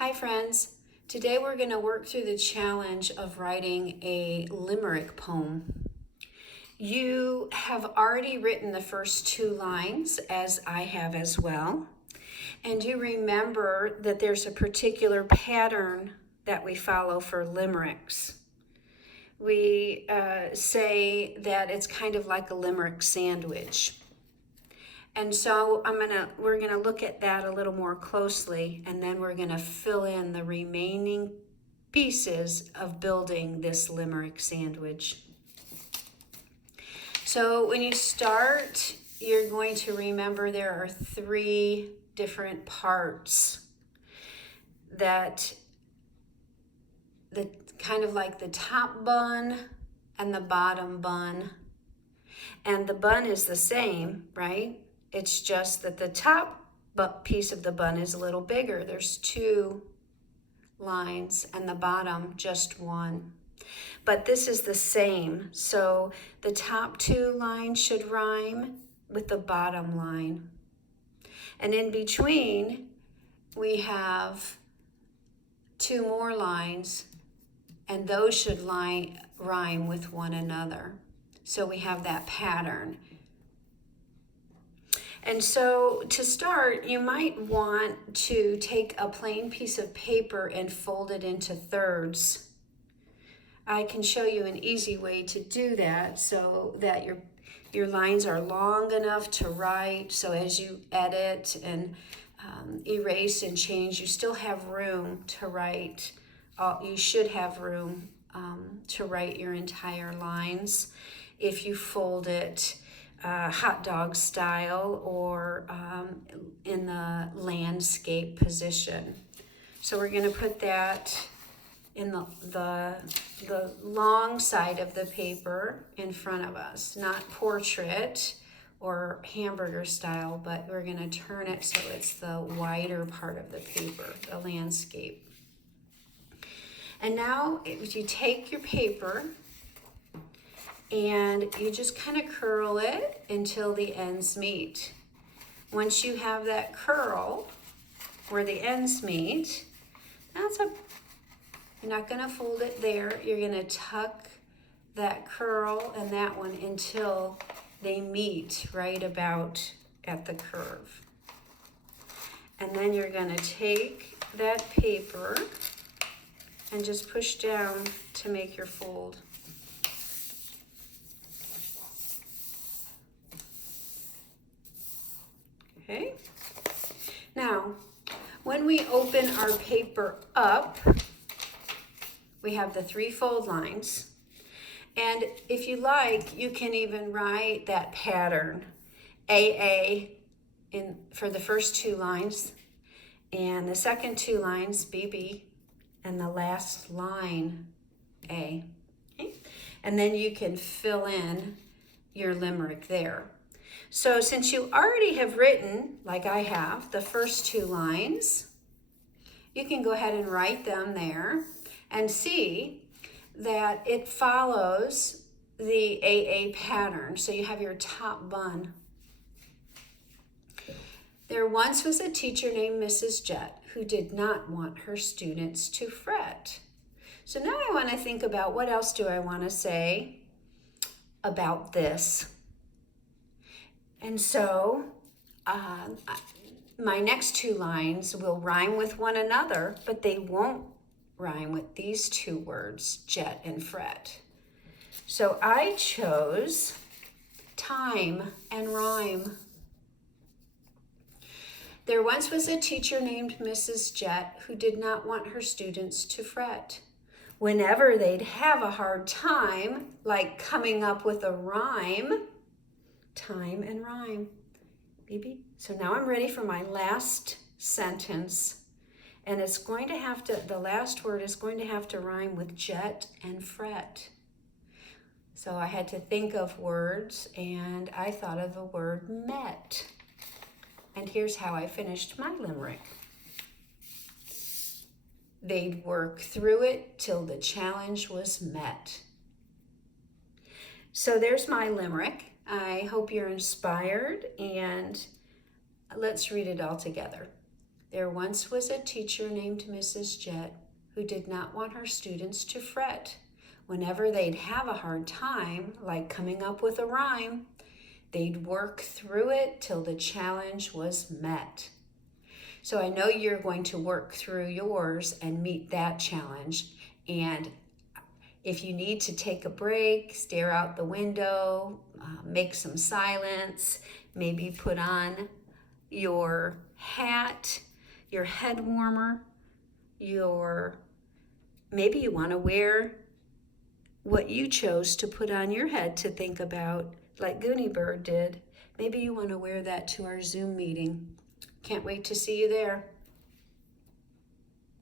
Hi friends, today we're going to work through the challenge of writing a limerick poem. You have already written the first two lines, as I have as well, and you remember that there's a particular pattern that we follow for limericks. We say that it's kind of like a limerick sandwich. And so we're gonna look at that a little more closely, and then we're gonna fill in the remaining pieces of building this limerick sandwich. So when you start, you're going to remember there are three different parts that kind of like the top bun and the bottom bun. And the bun is the same, right? It's just that the top piece of the bun is a little bigger. There's two lines and the bottom just one. But this is the same. So the top two lines should rhyme with the bottom line. And in between, we have two more lines, and those should rhyme with one another. So we have that pattern. And so to start, you might want to take a plain piece of paper and fold it into thirds. I can show you an easy way to do that so that your lines are long enough to write. So as you edit and erase and change, you still have room to write. You should have room to write your entire lines if you fold it hot dog style or in the landscape position. So we're going to put that in the long side of the paper in front of us, not portrait or hamburger style, but we're going to turn it so it's the wider part of the paper, the landscape. And now if you take your paper and you just kind of curl it until the ends meet. Once you have that curl where the ends meet, you're not going to fold it there. You're going to tuck that curl and that one until they meet right about at the curve. And then you're going to take that paper and just push down to make your fold. Okay. Now, when we open our paper up, we have the three fold lines. And if you like, you can even write that pattern, AA, for the first two lines, and the second two lines, BB, and the last line, A. Okay? And then you can fill in your limerick there. So since you already have written, like I have, the first two lines, you can go ahead and write them there and see that it follows the AA pattern. So you have your top bun. There once was a teacher named Mrs. Jett who did not want her students to fret. So now I want to think about what else do I want to say about this. And so my next two lines will rhyme with one another, but they won't rhyme with these two words, jet and fret. So I chose time and rhyme. There once was a teacher named Mrs. Jett who did not want her students to fret. Whenever they'd have a hard time, like coming up with a rhyme, time and rhyme. BB. So now I'm ready for my last sentence. And it's going to have to, the last word is going to have to rhyme with jet and fret. So I had to think of words, and I thought of the word met. And here's how I finished my limerick. They'd work through it till the challenge was met. So there's my limerick. I hope you're inspired, and let's read it all together. There once was a teacher named Mrs. Jett who did not want her students to fret. Whenever they'd have a hard time, like coming up with a rhyme, they'd work through it till the challenge was met. So I know you're going to work through yours and meet that challenge. And if you need to take a break, stare out the window, make some silence, maybe put on your hat, your head warmer, maybe you want to wear what you chose to put on your head to think about, like Goonie Bird did. Maybe you want to wear that to our Zoom meeting. Can't wait to see you there.